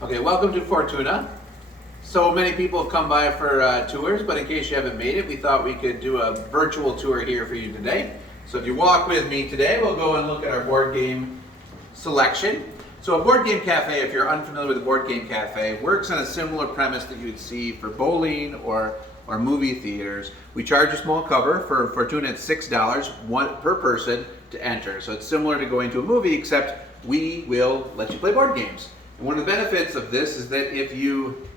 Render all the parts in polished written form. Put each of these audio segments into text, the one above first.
Okay, welcome to Fortuna. So many people have come by for tours, but in case you haven't made it, we thought we could do a virtual tour here for you today. So if you walk with me today, we'll go and look at our board game selection. So a board game cafe, if you're unfamiliar with a board game cafe, works on a similar premise that you'd see for bowling or movie theaters. We charge a small cover. For Fortuna, it's $6 per person to enter. So it's similar to going to a movie, except we will let you play board games. And one of the benefits of this is that if you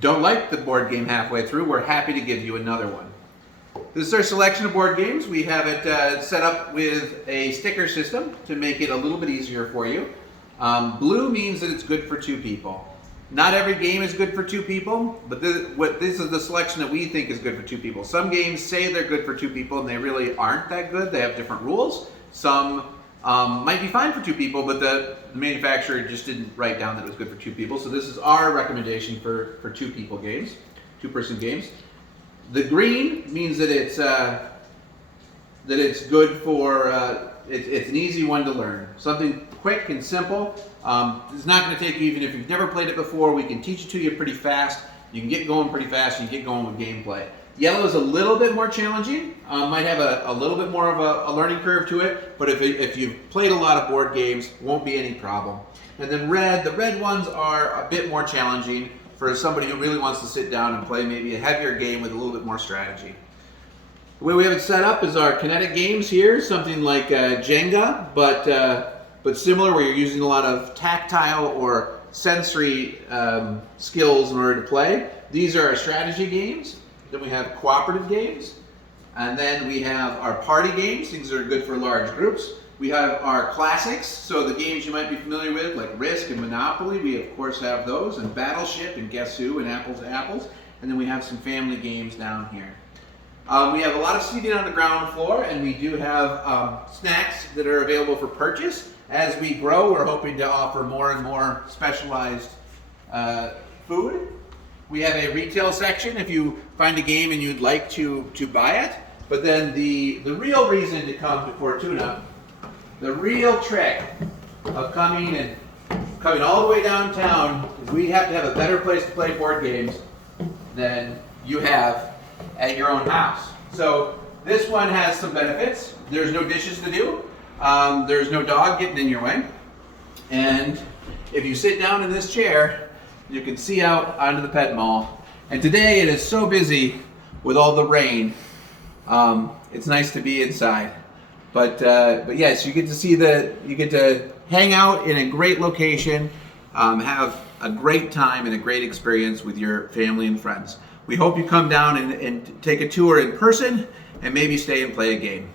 don't like the board game halfway through, we're happy to give you another one. This is our selection of board games. We have it set up with a sticker system to make it a little bit easier for you. Blue means that it's good for two people. Not every game is good for two people, but this is the selection that we think is good for two people. Some games say they're good for two people and they really aren't that good. They have different rules. Some might be fine for two people, but the manufacturer just didn't write down that it was good for two people. So this is our recommendation for two people games, two-person games. The green means that it's good for it's an easy one to learn. Something quick and simple. It's not going to take you, even if you've never played it before. We can teach it to you pretty fast. You can get going pretty fast. You can get going with gameplay. Yellow is a little bit more challenging. Might have a little bit more of a learning curve to it, but if you've played a lot of board games, won't be any problem. And then red, the red ones are a bit more challenging for somebody who really wants to sit down and play maybe a heavier game with a little bit more strategy. The way we have it set up is our kinetic games here, something like Jenga, but similar, where you're using a lot of tactile or sensory skills in order to play. These are our strategy games. Then we have cooperative games, and then we have our party games, things that are good for large groups. We have our classics, so the games you might be familiar with, like Risk and Monopoly, we of course have those, and Battleship and Guess Who and Apples to Apples, and then we have some family games down here. We have a lot of seating on the ground floor, and we do have snacks that are available for purchase. As we grow, we're hoping to offer more and more specialized food. We have a retail section if you find a game and you'd like to buy it. But then the real reason to come to Fortuna, the real trick of coming all the way downtown, is we have to have a better place to play board games than you have at your own house. So this one has some benefits. There's no dishes to do. There's no dog getting in your way. And if you sit down in this chair, you can see out onto the pet mall. And today it is so busy with all the rain. It's nice to be inside. But yes, you get to hang out in a great location, have a great time and a great experience with your family and friends. We hope you come down and take a tour in person and maybe stay and play a game.